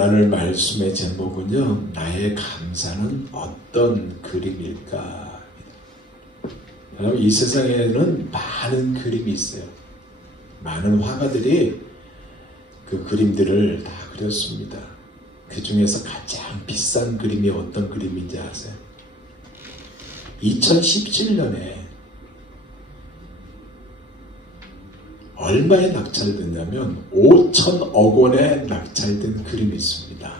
나눌 말씀의 제목은요, 나의 감사는 어떤 그림일까? 여러분, 이 세상에는 많은 그림이 있어요. 많은 화가들이 그 그림들을 다 그렸습니다. 그 중에서 가장 비싼 그림이 어떤 그림인지 아세요? 2017년에 얼마에 낙찰됐냐면 5천억 원에 낙찰된 그림이 있습니다.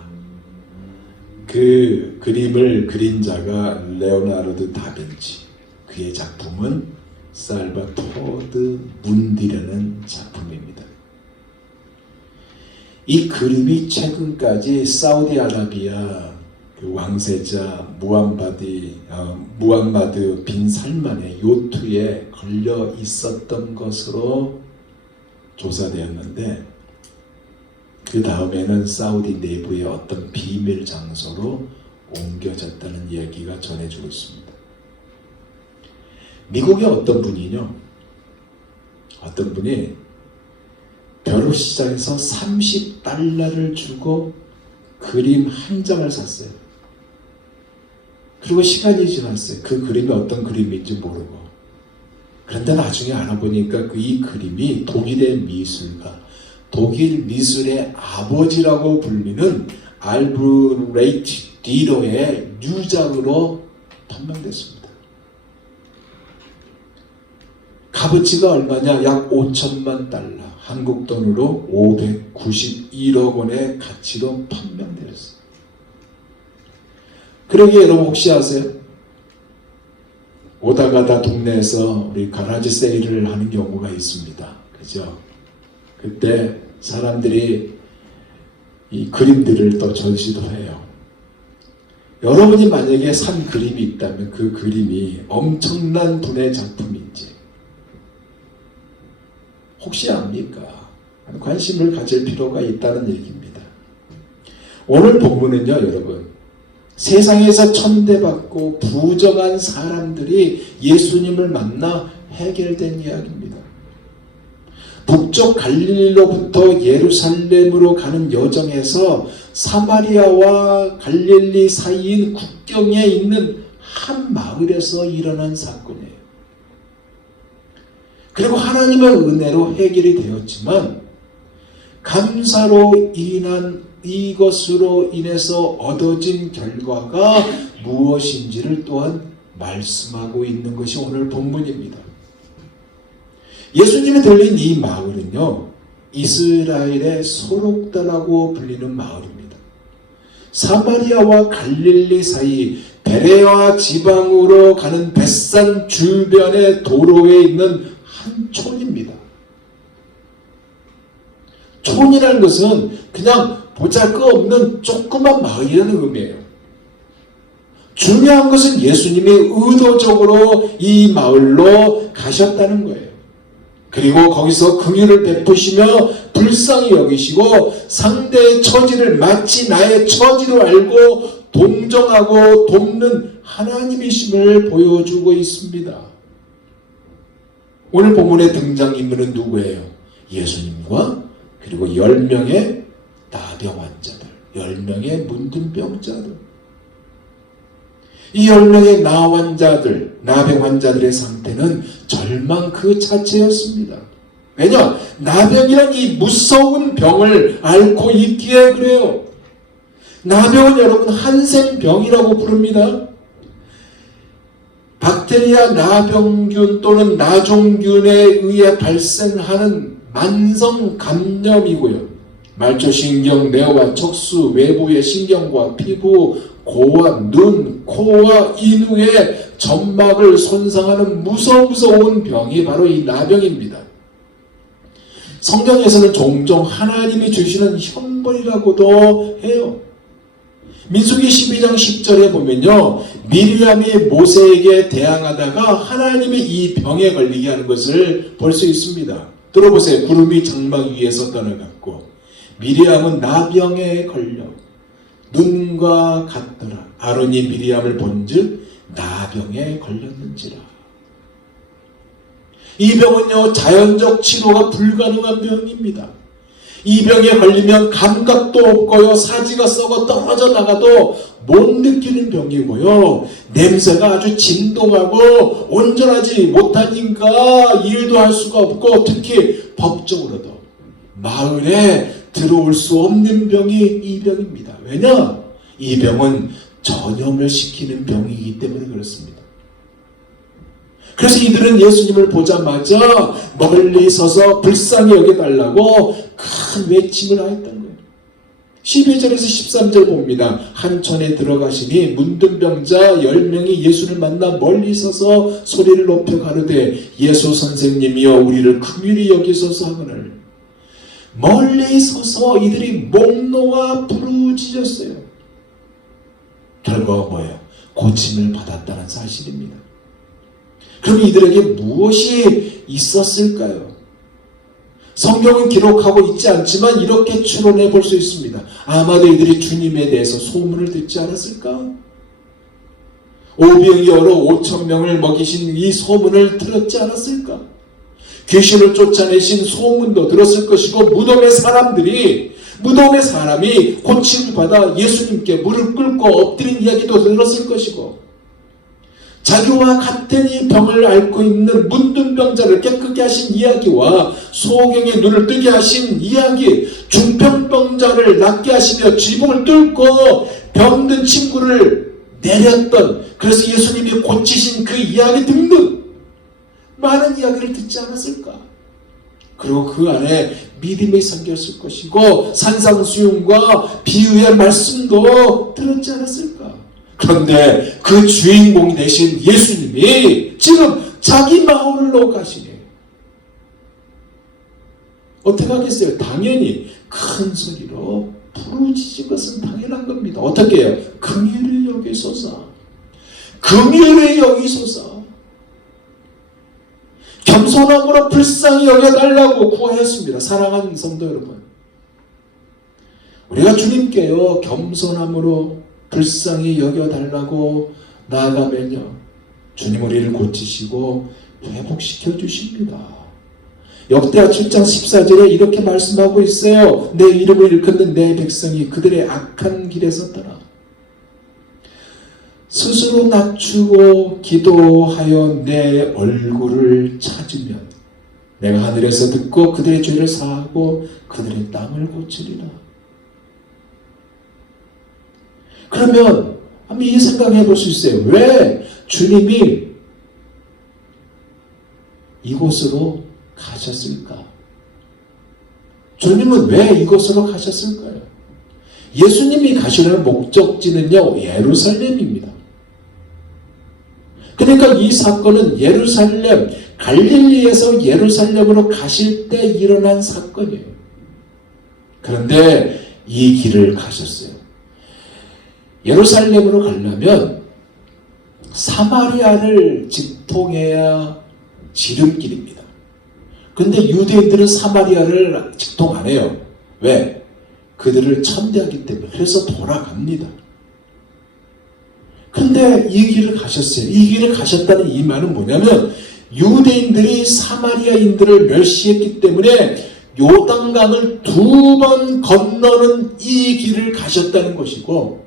그 그림을 그린 자가 레오나르도 다빈치. 그의 작품은 살바토르 문디라는 작품입니다. 이 그림이 최근까지 사우디아라비아 그 왕세자 무함마드 빈 살만의 요트에 걸려 있었던 것으로 조사되었는데, 그 다음에는 사우디 내부의 어떤 비밀 장소로 옮겨졌다는 이야기가 전해지고 있습니다. 미국의 어떤 분이요, 어떤 분이 벼룩시장에서 30달러를 주고 그림 한 장을 샀어요. 그리고 시간이 지났어요. 그 그림이 어떤 그림인지 모르고. 그런데 나중에 알아보니까 이 그림이 독일의 미술가, 독일 미술의 아버지라고 불리는 알브레히트 디러의 유작으로 판명됐습니다. 값어치가 얼마냐? 약 5천만 달러. 한국 돈으로 591억 원의 가치로 판명되었어요. 그러기에 여러분 혹시 아세요? 오다 가다 동네에서 우리 가라지 세일을 하는 경우가 있습니다. 그죠? 그때 사람들이 이 그림들을 또 전시도 해요. 여러분이 만약에 산 그림이 있다면 그 그림이 엄청난 분의 작품인지 혹시 압니까? 관심을 가질 필요가 있다는 얘기입니다. 오늘 본문은요, 여러분, 세상에서 천대받고 부정한 사람들이 예수님을 만나 해결된 이야기입니다. 북쪽 갈릴리로부터 예루살렘으로 가는 여정에서 사마리아와 갈릴리 사이인 국경에 있는 한 마을에서 일어난 사건이에요. 그리고 하나님의 은혜로 해결이 되었지만, 감사로 인한 이것으로 인해서 얻어진 결과가 무엇인지를 또한 말씀하고 있는 것이 오늘 본문입니다. 예수님이 들린 이 마을은요, 이스라엘의 소록다라고 불리는 마을입니다. 사마리아와 갈릴리 사이 베레아 지방으로 가는 벳산 주변의 도로에 있는 한 촌입니다. 촌이라는 것은 그냥 보잘것없는 조그만 마을이라는 의미예요. 중요한 것은 예수님이 의도적으로 이 마을로 가셨다는 거예요. 그리고 거기서 긍휼을 베푸시며 불쌍히 여기시고 상대의 처지를 마치 나의 처지로 알고 동정하고 돕는 하나님이심을 보여주고 있습니다. 오늘 본문의 등장인물은 누구예요? 예수님과 그리고 10명의 나병 환자들, 10명의 문둥병자들. 이 10명의 나병 환자들의 상태는 절망 그 자체였습니다. 왜냐? 나병이란 이 무서운 병을 앓고 있기에 그래요. 나병은 여러분 한센병이라고 부릅니다. 박테리아 나병균 또는 나종균에 의해 발생하는 만성 감염이고요. 말초신경, 뇌와 척수, 외부의 신경과 피부, 고와 눈, 코와 인후의 점막을 손상하는 무서운 병이 바로 이 나병입니다. 성경에서는 종종 하나님이 주시는 형벌이라고도 해요. 민수기 12장 10절에 보면요, 미리암이 모세에게 대항하다가 하나님이 이 병에 걸리게 하는 것을 볼 수 있습니다. 들어보세요. 구름이 장막 위에서 떠나갔고 미리암은 나병에 걸려 눈과 같더라. 아론이 미리암을 본즉 나병에 걸렸는지라. 이 병은요, 자연적 치료가 불가능한 병입니다. 이 병에 걸리면 감각도 없고요. 사지가 썩어 떨어져 나가도 못 느끼는 병이고요. 냄새가 아주 진동하고 온전하지 못하니까 일도 할 수가 없고 특히 법적으로도 마을에 들어올 수 없는 병이 이 병입니다. 왜냐? 이 병은 전염을 시키는 병이기 때문에 그렇습니다. 그래서 이들은 예수님을 보자마자 멀리 서서 불쌍히 여겨달라고 큰 외침을 하였던 거예요. 12절에서 13절 봅니다. 한 촌에 들어가시니 문둥병자 10명이 예수를 만나 멀리 서서 소리를 높여 가르되 예수 선생님이여 우리를 긍휼히 여기소서 하거늘. 멀리 서서 이들이 목 놓아 부르짖었어요. 결과가 뭐예요? 고침을 받았다는 사실입니다. 그럼 이들에게 무엇이 있었을까요? 성경은 기록하고 있지 않지만 이렇게 추론해 볼 수 있습니다. 아마도 이들이 주님에 대해서 소문을 듣지 않았을까? 오병이 얼어 5,000명을 먹이신 이 소문을 들었지 않았을까? 귀신을 쫓아내신 소문도 들었을 것이고 무덤의 사람이 고침을 받아 예수님께 무릎 꿇고 엎드린 이야기도 들었을 것이고 자기와 같은 이 병을 앓고 있는 문둥병자를 깨끗게 하신 이야기와 소경의 눈을 뜨게 하신 이야기, 중병병자를 낫게 하시며 지붕을 뚫고 병든 친구를 내렸던, 그래서 예수님이 고치신 그 이야기 등등 많은 이야기를 듣지 않았을까? 그리고 그 안에 믿음이 생겼을 것이고 산상수훈과 비유의 말씀도 들었지 않았을까? 그런데 그 주인공이 되신 예수님이 지금 자기 마을로 가시네. 어떻게 하겠어요? 당연히 큰 소리로 부르짖은 것은 당연한 겁니다. 어떻게 해요? 긍휼히 여기소서. 긍휼히 여기소서. 겸손함으로 불쌍히 여겨달라고 구하였습니다. 사랑하는 성도 여러분, 우리가 주님께요 겸손함으로 불쌍히 여겨달라고 나아가면요 주님 우리를 고치시고 회복시켜 주십니다. 역대하 7장 14절에 이렇게 말씀하고 있어요. 내 이름을 일컫는 내 백성이 그들의 악한 길에서 떠나 스스로 낮추고 기도하여 내 얼굴을 찾으면 내가 하늘에서 듣고 그들의 죄를 사하고 그들의 땅을 고치리라. 그러면 한번 이 생각해 볼 수 있어요. 왜 주님이 이곳으로 가셨을까? 주님은 왜 이곳으로 가셨을까요? 예수님이 가시는 목적지는요 예루살렘입니다. 그러니까 이 사건은 예루살렘, 갈릴리에서 예루살렘으로 가실 때 일어난 사건이에요. 그런데 이 길을 가셨어요. 예루살렘으로 가려면 사마리아를 직통해야 지름길입니다. 근데 유대인들은 사마리아를 직통 안 해요. 왜? 그들을 천대하기 때문에. 그래서 돌아갑니다. 근데 이 길을 가셨어요. 이 길을 가셨다는 이 말은 뭐냐면 유대인들이 사마리아인들을 멸시했기 때문에 요단강을 2번 건너는 이 길을 가셨다는 것이고,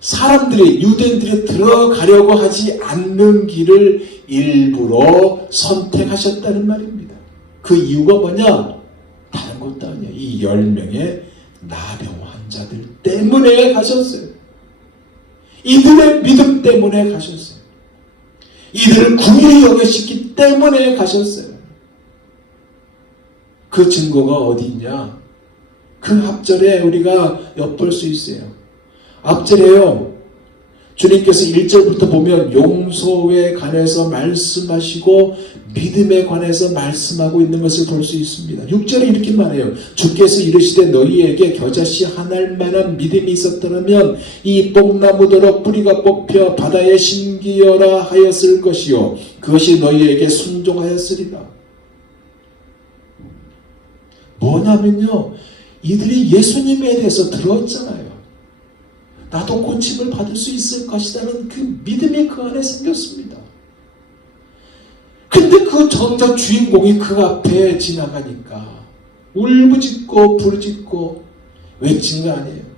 사람들이 유대인들이 들어가려고 하지 않는 길을 일부러 선택하셨다는 말입니다. 그 이유가 뭐냐? 다른 것도 아니야. 이 10명의 나병 환자들 때문에 가셨어요. 이들의 믿음 때문에 가셨어요. 이들을 긍휼히 여기시기 때문에 가셨어요. 그 증거가 어디 있냐? 그 앞절에 우리가 엿볼 수 있어요. 앞절에요. 주님께서 1절부터 보면 용서에 관해서 말씀하시고 믿음에 관해서 말씀하고 있는 것을 볼 수 있습니다. 6절에 이렇게 말해요. 주께서 이르시되 너희에게 겨자씨 하나일 만한 믿음이 있었더라면 이 뽕나무더러 뿌리가 뽑혀 바다에 심기어라 하였을 것이요 그것이 너희에게 순종하였으리라. 뭐냐면요 이들이 예수님에 대해서 들었잖아요. 나도 고침을 받을 수 있을 것이라는 그 믿음이 그 안에 생겼습니다. 근데 그 정작 주인공이 그 앞에 지나가니까 울부짖고 부르짖고 외친 거 아니에요.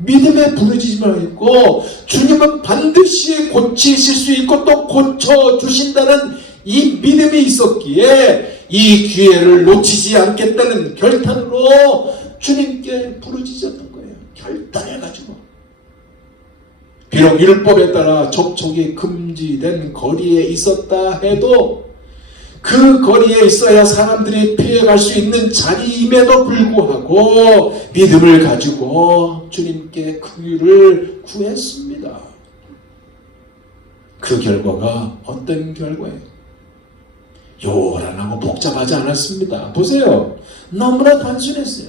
믿음에 부르짖지만 있고 주님은 반드시 고치실 수 있고 또 고쳐주신다는 이 믿음이 있었기에 이 기회를 놓치지 않겠다는 결단으로 주님께 부르짖었던 거예요. 결단해가지고. 비록 율법에 따라 접촉이 금지된 거리에 있었다 해도 그 거리에 있어야 사람들이 피해갈 수 있는 자리임에도 불구하고 믿음을 가지고 주님께 그 일을 구했습니다. 그 결과가 어떤 결과예요? 요란하고 복잡하지 않았습니다. 보세요. 너무나 단순했어요.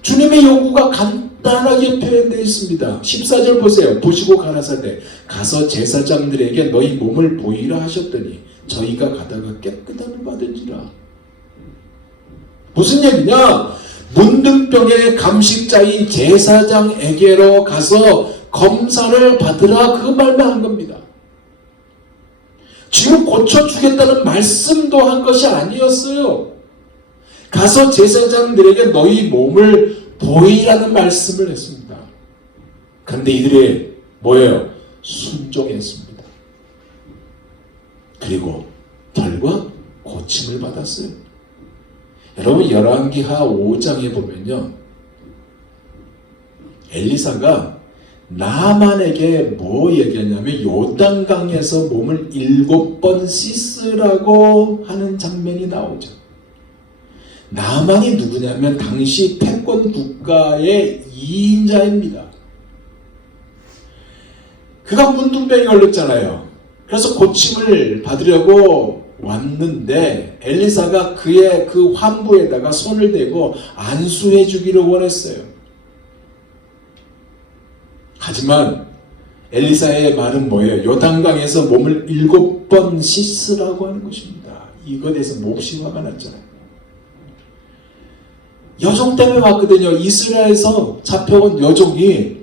주님의 요구가 간단하게 표현되어 있습니다. 14절 보세요. 보시고 가라사대 가서 제사장들에게 너희 몸을 보이라 하셨더니 저희가 가다가 깨끗함을 받은지라. 무슨 얘기냐? 문둥병의 감식자인 제사장에게로 가서 검사를 받으라 그 말만 한 겁니다. 지금 고쳐주겠다는 말씀도 한 것이 아니었어요. 가서 제사장들에게 너희 몸을 보이라는 말씀을 했습니다. 그런데 이들이 뭐예요? 순종했습니다. 그리고 결과 고침을 받았어요. 여러분 열왕기하 5장에 보면요, 엘리사가 나만에게 뭐 얘기하냐면 요단강에서 몸을 7번 씻으라고 하는 장면이 나오죠. 나만이 누구냐면 당시 패권 국가의 2인자입니다. 그가 문둥병이 걸렸잖아요. 그래서 고침을 받으려고 왔는데 엘리사가 그의 그 환부에다가 손을 대고 안수해 주기를 원했어요. 하지만 엘리사의 말은 뭐예요? 요단강에서 몸을 7번 씻으라고 하는 것입니다. 이것에 대해서 몹시 화가 났잖아요. 여종 때문에 왔거든요. 이스라엘에서 잡혀온 여종이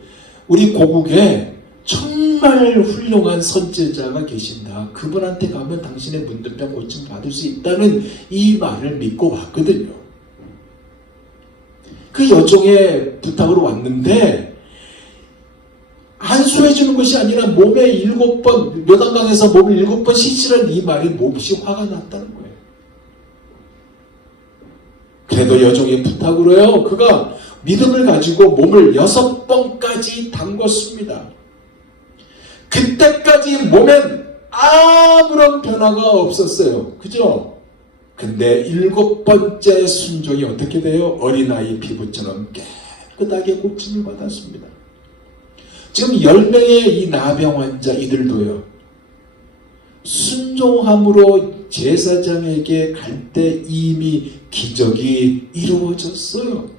우리 고국에 정말 훌륭한 선지자가 계신다. 그분한테 가면 당신의 문둥병 고침 받을 수 있다는 이 말을 믿고 왔거든요. 그 여종의 부탁으로 왔는데 안수해 주는 것이 아니라 몸에 7번, 요단강에서 몸을 7번 씻으라는 이 말이 몹시 화가 났다는 거예요. 그래도 여종의 부탁으로요, 그가 믿음을 가지고 몸을 6번까지 담궜습니다. 그때까지 몸엔 아무런 변화가 없었어요. 그죠? 근데 7번째 순종이 어떻게 돼요? 어린아이 피부처럼 깨끗하게 고침을 받았습니다. 지금 10명의 이 나병 환자 이들도요, 순종함으로 제사장에게 갈 때 이미 기적이 이루어졌어요.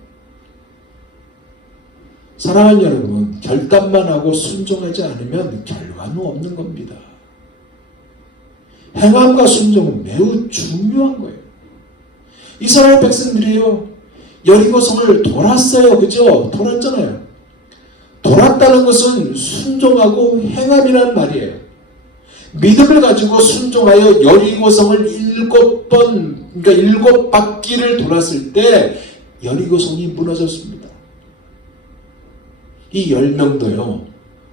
사랑하는 여러분, 결단만 하고 순종하지 않으면 결과는 없는 겁니다. 행함과 순종은 매우 중요한 거예요. 이스라엘 백성들이요, 여리고성을 돌았어요. 그죠? 돌았잖아요. 돌았다는 것은 순종하고 행함이란 말이에요. 믿음을 가지고 순종하여 여리고성을 7번, 그러니까 7바퀴를 돌았을 때 여리고성이 무너졌습니다. 이 10명도요,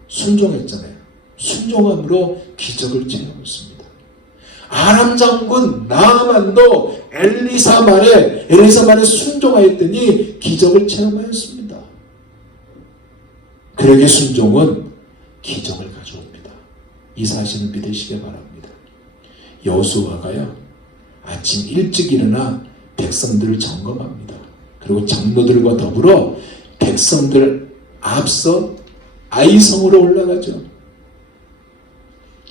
순종했잖아요. 순종함으로 기적을 체험했습니다. 아람 장군 나아만도 엘리사 말에 순종하였더니 기적을 체험하였습니다. 그러게 순종은 기적을 가져옵니다. 이 사실을 믿으시기 바랍니다. 여호수아가요, 아침 일찍 일어나 백성들을 점검합니다. 그리고 장로들과 더불어 백성들 앞서 아이성으로 올라가죠.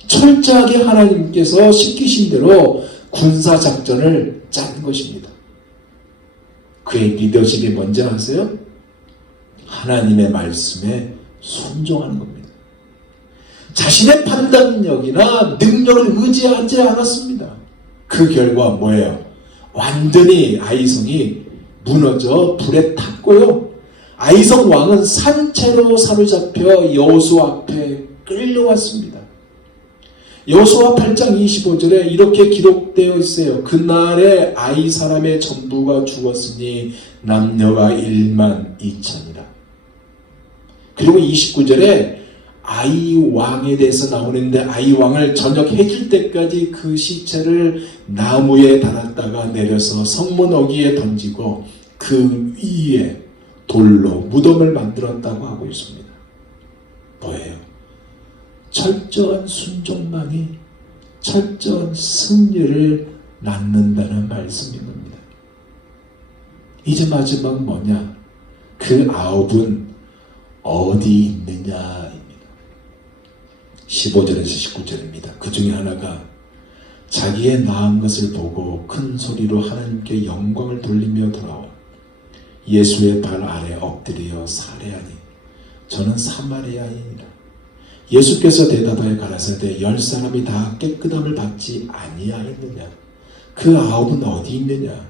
철저하게 하나님께서 시키신 대로 군사작전을 짠 것입니다. 그의 리더십이 뭔지 아세요? 하나님의 말씀에 순종하는 겁니다. 자신의 판단력이나 능력을 의지하지 않았습니다. 그 결과 뭐예요? 완전히 아이성이 무너져 불에 탔고요, 아이성 왕은 산채로 사로잡혀 여호수아 앞에 끌려왔습니다. 여호수아 8장 25절에 이렇게 기록되어 있어요. 그날에 아이 사람의 전부가 죽었으니 남녀가 1만 2천이라. 그리고 29절에 아이 왕에 대해서 나오는데 아이 왕을 저녁 해질 때까지 그 시체를 나무에 달았다가 내려서 성문 어귀에 던지고 그 위에 돌로 무덤을 만들었다고 하고 있습니다. 뭐예요? 철저한 순종만이 철저한 승리를 낳는다는 말씀인 겁니다. 이제 마지막 뭐냐? 그 9은 어디 있느냐입니다. 15절에서 19절입니다. 그 중에 하나가 자기의 낳은 것을 보고 큰 소리로 하나님께 영광을 돌리며 돌아와 예수의 발 아래 엎드려 살해하니 저는 사마리아인이라. 예수께서 대답하여 가라사대 10사람이 다 깨끗함을 받지 아니하였느냐? 그 9은 어디 있느냐?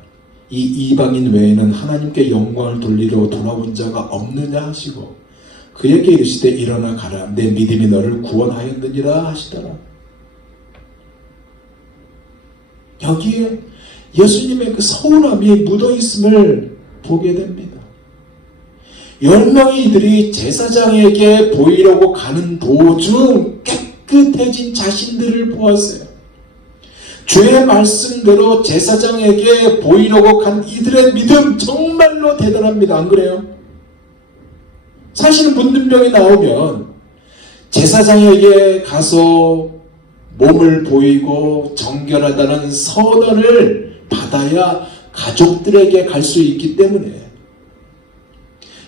이 이방인 외에는 하나님께 영광을 돌리러 돌아온 자가 없느냐 하시고 그에게 이르시되 일어나 가라. 내 믿음이 너를 구원하였느니라 하시더라. 여기에 예수님의 그 서운함이 묻어있음을 보게 됩니다. 10명의 이들이 제사장에게 보이려고 가는 도중 깨끗해진 자신들을 보았어요. 주의 말씀대로 제사장에게 보이려고 간 이들의 믿음 정말로 대단합니다. 안 그래요? 사실 문둥병이 나오면 제사장에게 가서 몸을 보이고 정결하다는 서던을 받아야 가족들에게 갈 수 있기 때문에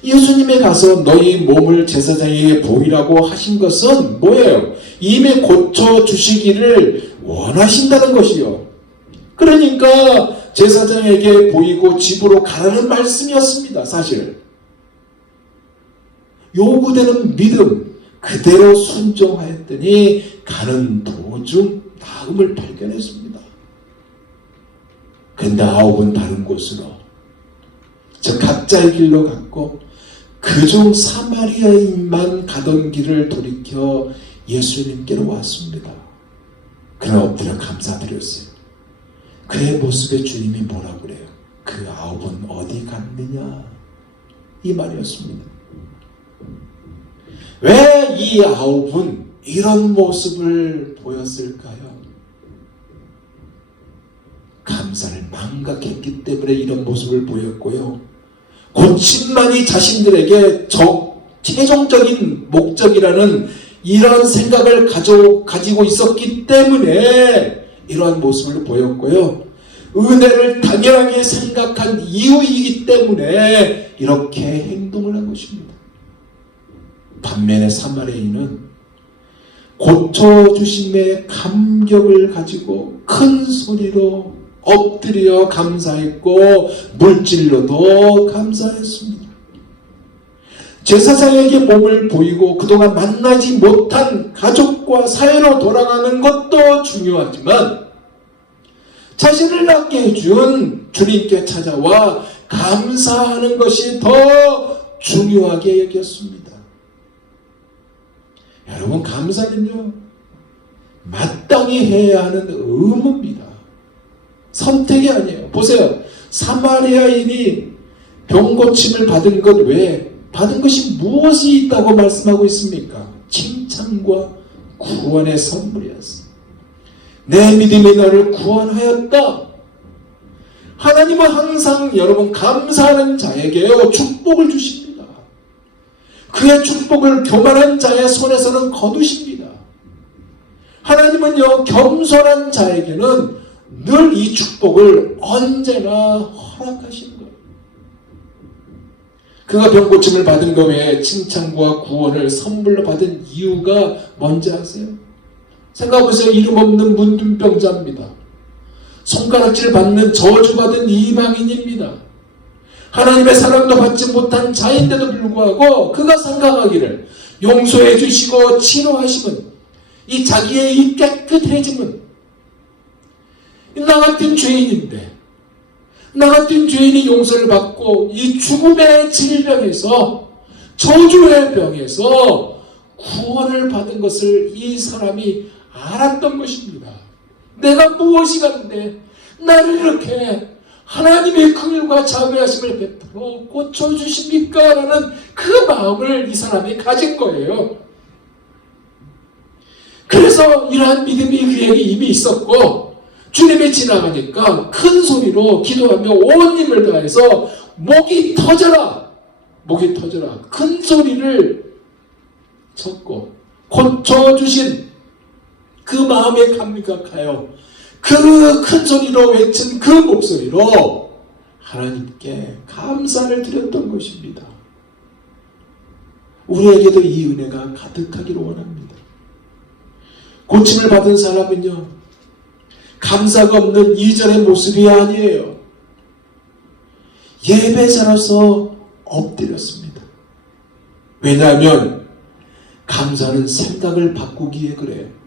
예수님에 가서 너희 몸을 제사장에게 보이라고 하신 것은 뭐예요? 이미 고쳐주시기를 원하신다는 것이요. 그러니까 제사장에게 보이고 집으로 가라는 말씀이었습니다. 사실 요구되는 믿음 그대로 순종하였더니 가는 도중 나음을 발견했습니다. 근데 9은 다른 곳으로 저 각자의 길로 갔고 그중 사마리아인만 가던 길을 돌이켜 예수님께로 왔습니다. 그는 엎드려 감사드렸어요. 그의 모습에 주님이 뭐라 그래요? 그 9은 어디 갔느냐? 이 말이었습니다. 왜 이 9은 이런 모습을 보였을까요? 감사를 망각했기 때문에 이런 모습을 보였고요. 고침만이 자신들에게 최종적인 목적이라는 이런 생각을 가지고 있었기 때문에 이러한 모습을 보였고요. 은혜를 당연하게 생각한 이유이기 때문에 이렇게 행동을 한 것입니다. 반면에 사마리아인은 고쳐주심의 감격을 가지고 큰 소리로 엎드려 감사했고 물질로도 감사했습니다. 제사장에게 몸을 보이고 그동안 만나지 못한 가족과 사회로 돌아가는 것도 중요하지만 자신을 낫게 해준 주님께 찾아와 감사하는 것이 더 중요하게 여겼습니다. 여러분, 감사는요 마땅히 해야 하는 의무입니다. 선택이 아니에요. 보세요. 사마리아인이 병고침을 받은 것 외에 받은 것이 무엇이 있다고 말씀하고 있습니까? 칭찬과 구원의 선물이었어요. 내 믿음이 너를 구원하였다. 하나님은 항상 여러분 감사하는 자에게요 축복을 주십니다. 그의 축복을 교만한 자의 손에서는 거두십니다. 하나님은요 겸손한 자에게는 늘 이 축복을 언제나 허락하시는 거예요. 그가 병고침을 받은 것 외에 칭찬과 구원을 선물로 받은 이유가 뭔지 아세요? 생각해보세요. 이름 없는 문둥병자입니다. 손가락질 받는 저주받은 이방인입니다. 하나님의 사랑도 받지 못한 자인데도 불구하고 그가 생각하기를 용서해 주시고 치료하시면 이 자기의 이 깨끗해짐은 나 같은 죄인인데 나 같은 죄인이 용서를 받고 이 죽음의 질병에서 저주의 병에서 구원을 받은 것을 이 사람이 알았던 것입니다. 내가 무엇이 간데 나를 이렇게 하나님의 긍휼과 자비하심을 베풀어 고쳐주십니까? 라는 그 마음을 이 사람이 가진 거예요. 그래서 이러한 믿음이 그에게 이미 있었고, 주님이 지나가니까 큰 소리로 기도하며 온 힘을 다해서 목이 터져라 큰 소리를 쳤고, 고쳐주신 그 마음에 감격하여 그 큰 소리로 외친 그 목소리로 하나님께 감사를 드렸던 것입니다. 우리에게도 이 은혜가 가득하기를 원합니다. 고침을 받은 사람은요, 감사가 없는 이전의 모습이 아니에요. 예배자로서 엎드렸습니다. 왜냐하면 감사는 생각을 바꾸기에 그래요.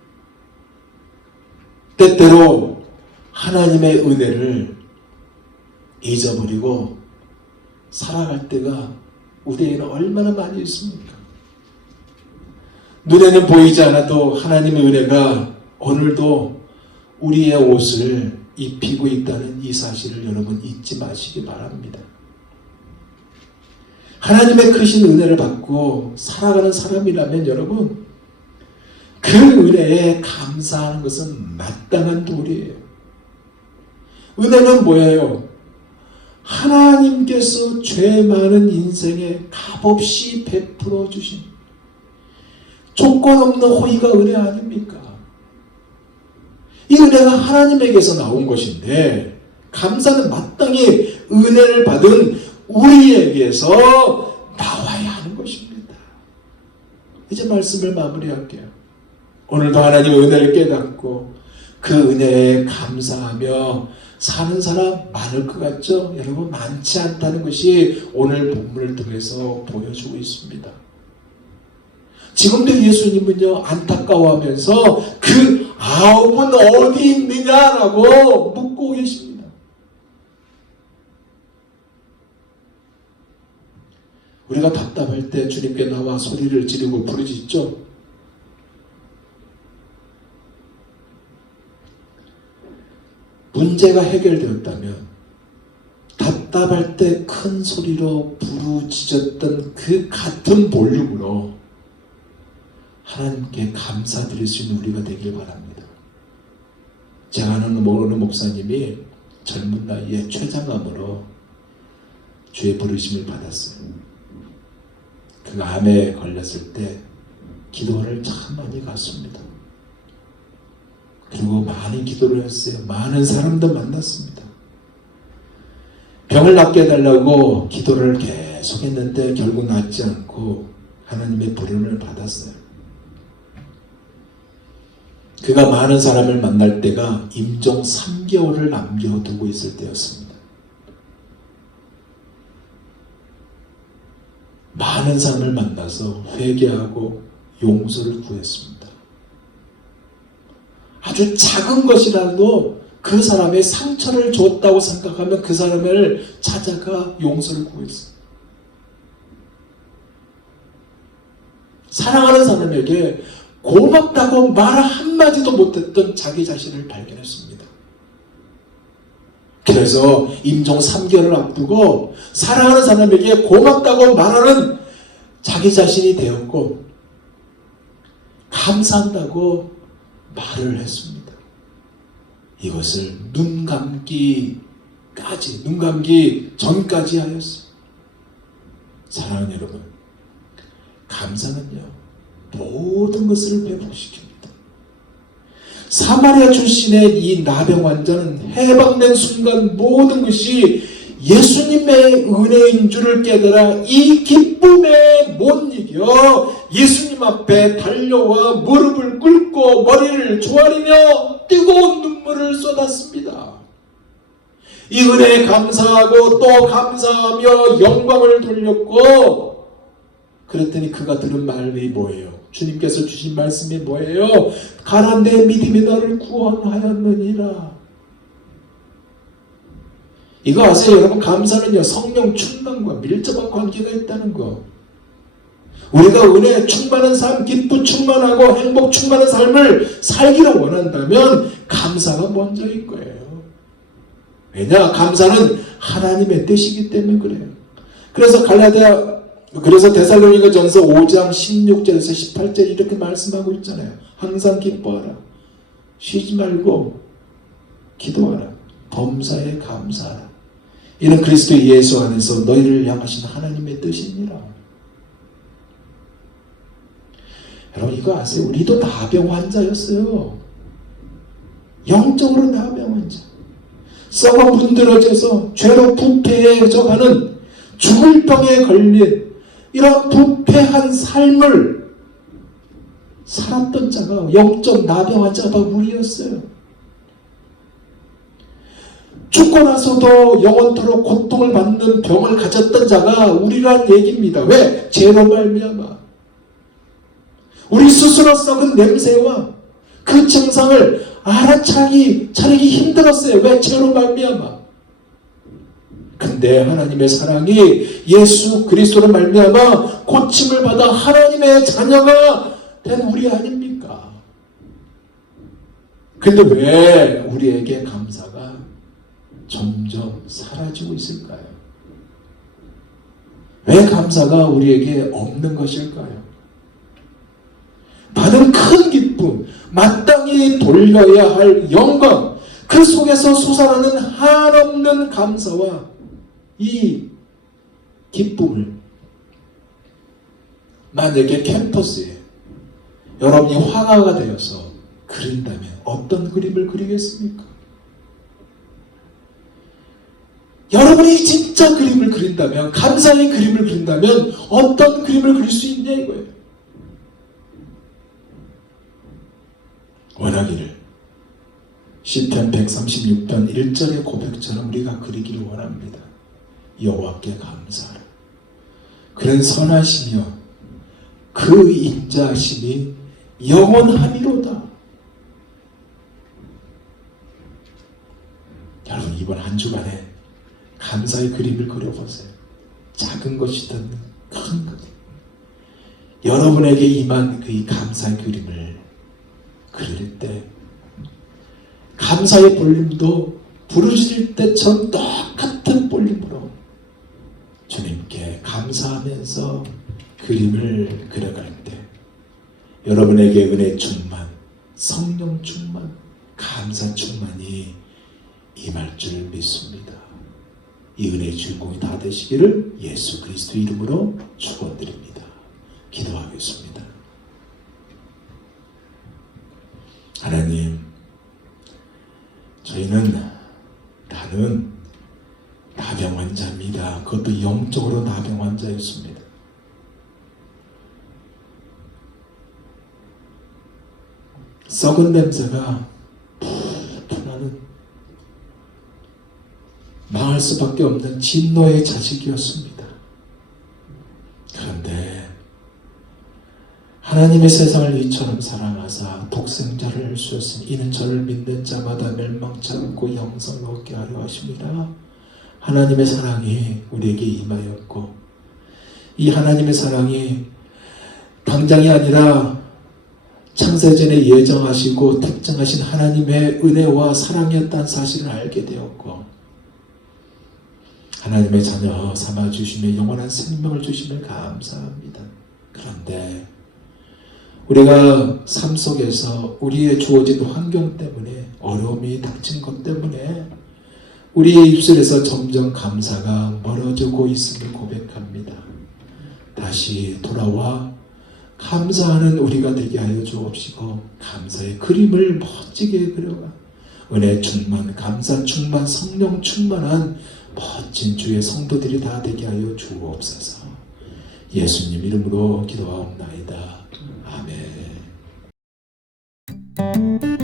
때때로 하나님의 은혜를 잊어버리고 살아갈 때가 우리에게는 얼마나 많이 있습니까? 눈에는 보이지 않아도 하나님의 은혜가 오늘도 우리의 옷을 입히고 있다는 이 사실을 여러분 잊지 마시기 바랍니다. 하나님의 크신 은혜를 받고 살아가는 사람이라면 여러분, 그 은혜에 감사하는 것은 마땅한 도리예요. 은혜는 뭐예요? 하나님께서 죄 많은 인생에 값없이 베풀어 주신 조건 없는 호의가 은혜 아닙니까? 이 은혜가 하나님에게서 나온 것인데, 감사는 마땅히 은혜를 받은 우리에게서 나와야 하는 것입니다. 이제 말씀을 마무리할게요. 오늘도 하나님의 은혜를 깨닫고 그 은혜에 감사하며 사는 사람 많을 것 같죠? 여러분, 많지 않다는 것이 오늘 본문을 통해서 보여주고 있습니다. 지금도 예수님은요, 안타까워하면서 그 아홉은 어디 있느냐라고 묻고 계십니다. 우리가 답답할 때 주님께 나와 소리를 지르고 부르짖죠. 문제가 해결되었다면 답답할 때 큰 소리로 부르짖었던 그 같은 볼륨으로 하나님께 감사드릴 수 있는 우리가 되길 바랍니다. 제가 아는 모르는 목사님이 젊은 나이에 췌장암으로 주의 부르심을 받았어요. 그 암에 걸렸을 때 기도를 참 많이 갔습니다. 그리고 많은 기도를 했어요. 많은 사람도 만났습니다. 병을 낫게 해달라고 기도를 계속 했는데 결국 낫지 않고 하나님의 부름을 받았어요. 그가 많은 사람을 만날 때가 임종 3개월을 남겨두고 있을 때였습니다. 많은 사람을 만나서 회개하고 용서를 구했습니다. 아주 작은 것이라도 그 사람의 상처를 줬다고 생각하면 그 사람을 찾아가 용서를 구했어요. 사랑하는 사람에게 고맙다고 말 한마디도 못했던 자기 자신을 발견했습니다. 그래서 임종 3개월을 앞두고 사랑하는 사람에게 고맙다고 말하는 자기 자신이 되었고, 감사한다고 말을 했습니다. 이것을 눈 감기 전까지 하였어요. 사랑하는 여러분, 감사는요, 모든 것을 회복시킵니다. 사마리아 출신의 이 나병 환자는 해방된 순간 모든 것이 예수님의 은혜인 줄을 깨달아 이 기쁨에 못 이겨 예수님 앞에 달려와 무릎을 꿇고 머리를 조아리며 뜨거운 눈물을 쏟았습니다. 이 은혜에 감사하고 또 감사하며 영광을 돌렸고, 그랬더니 그가 들은 말이 뭐예요? 주님께서 주신 말씀이 뭐예요? 가라, 내 믿음이 너를 구원하였느니라. 이거 아세요? 여러분, 감사는요, 성령 충만과 밀접한 관계가 있다는 거. 우리가 은혜 충만한 삶, 기쁨 충만하고 행복 충만한 삶을 살기를 원한다면 감사가 먼저일 거예요. 왜냐? 감사는 하나님의 뜻이기 때문에 그래요. 그래서 데살로니가 전서 5장 16절에서 18절 이렇게 말씀하고 있잖아요. 항상 기뻐하라. 쉬지 말고 기도하라. 범사에 감사하라. 이는 그리스도 예수 안에서 너희를 향하신 하나님의 뜻이니라. 여러분 이거 아세요? 우리도 나병 환자였어요. 영적으로 나병 환자. 썩어 문드러져서 죄로 부패해져가는 죽을 병에 걸린 이런 부패한 삶을 살았던 자가 영적 나병 환자가 우리였어요. 죽고 나서도 영원토록 고통을 받는 병을 가졌던 자가 우리란 얘기입니다. 왜? 죄로 말미암아. 우리 스스로 썩은 냄새와 그 증상을 알아차리기 힘들었어요. 왜? 죄로 말미암아. 근데 하나님의 사랑이 예수 그리스도로 말미암아 고침을 받아 하나님의 자녀가 된 우리 아닙니까? 근데 왜 우리에게 감사가 점점 사라지고 있을까요? 왜 감사가 우리에게 없는 것일까요? 받은 큰 기쁨, 마땅히 돌려야 할 영광, 그 속에서 솟아나는 한없는 감사와 이 기쁨을 만약에 캠퍼스에 여러분이 화가가 되어서 그린다면 어떤 그림을 그리겠습니까? 여러분이 진짜 그림을 그린다면, 감사의 그림을 그린다면 어떤 그림을 그릴 수 있냐 이거예요. 원하기를 시편 136편 1절의 고백처럼 우리가 그리기를 원합니다. 여호와께 감사하라. 그는 선하시며 그 인자하심이 영원하미로다. 여러분 이번 한 주간에 감사의 그림을 그려보세요. 작은 것이든 큰 것. 여러분에게 임한 그 감사의 그림을 그릴 때 감사의 볼륨도 부르짖을 때처럼 똑같은 볼륨으로 주님께 감사하면서 그림을 그려갈 때 여러분에게 은혜 충만, 성령 충만, 감사 충만이 임할 줄 믿습니다. 이 은혜의 주인공이 다 되시기를 예수 그리스도 이름으로 축원드립니다. 기도하겠습니다. 하나님, 나는 나병 환자입니다. 그것도 영적으로 나병 환자였습니다. 썩은 냄새가 푹 나는 망할 수밖에 없는 진노의 자식이었습니다. 그런데 하나님의 세상을 이처럼 사랑하사 독생자를 주셨으니 이는 저를 믿는 자마다 멸망치 않고 영생을 얻게 하려 하심이라. 하나님의 사랑이 우리에게 임하였고 이 하나님의 사랑이 당장이 아니라 창세전에 예정하시고 특정하신 하나님의 은혜와 사랑이었다는 사실을 알게 되었고 하나님의 자녀 삼아주시며 영원한 생명을 주심을 감사합니다. 그런데 우리가 삶 속에서 우리의 주어진 환경 때문에 어려움이 닥친 것 때문에 우리의 입술에서 점점 감사가 멀어지고 있음을 고백합니다. 다시 돌아와 감사하는 우리가 되게 하여 주옵시고 감사의 그림을 멋지게 그려가 은혜 충만, 감사 충만, 성령 충만한 멋진 주의 성도들이 다 되게 하여 주옵소서. 예수님 이름으로 기도하옵나이다. 아멘.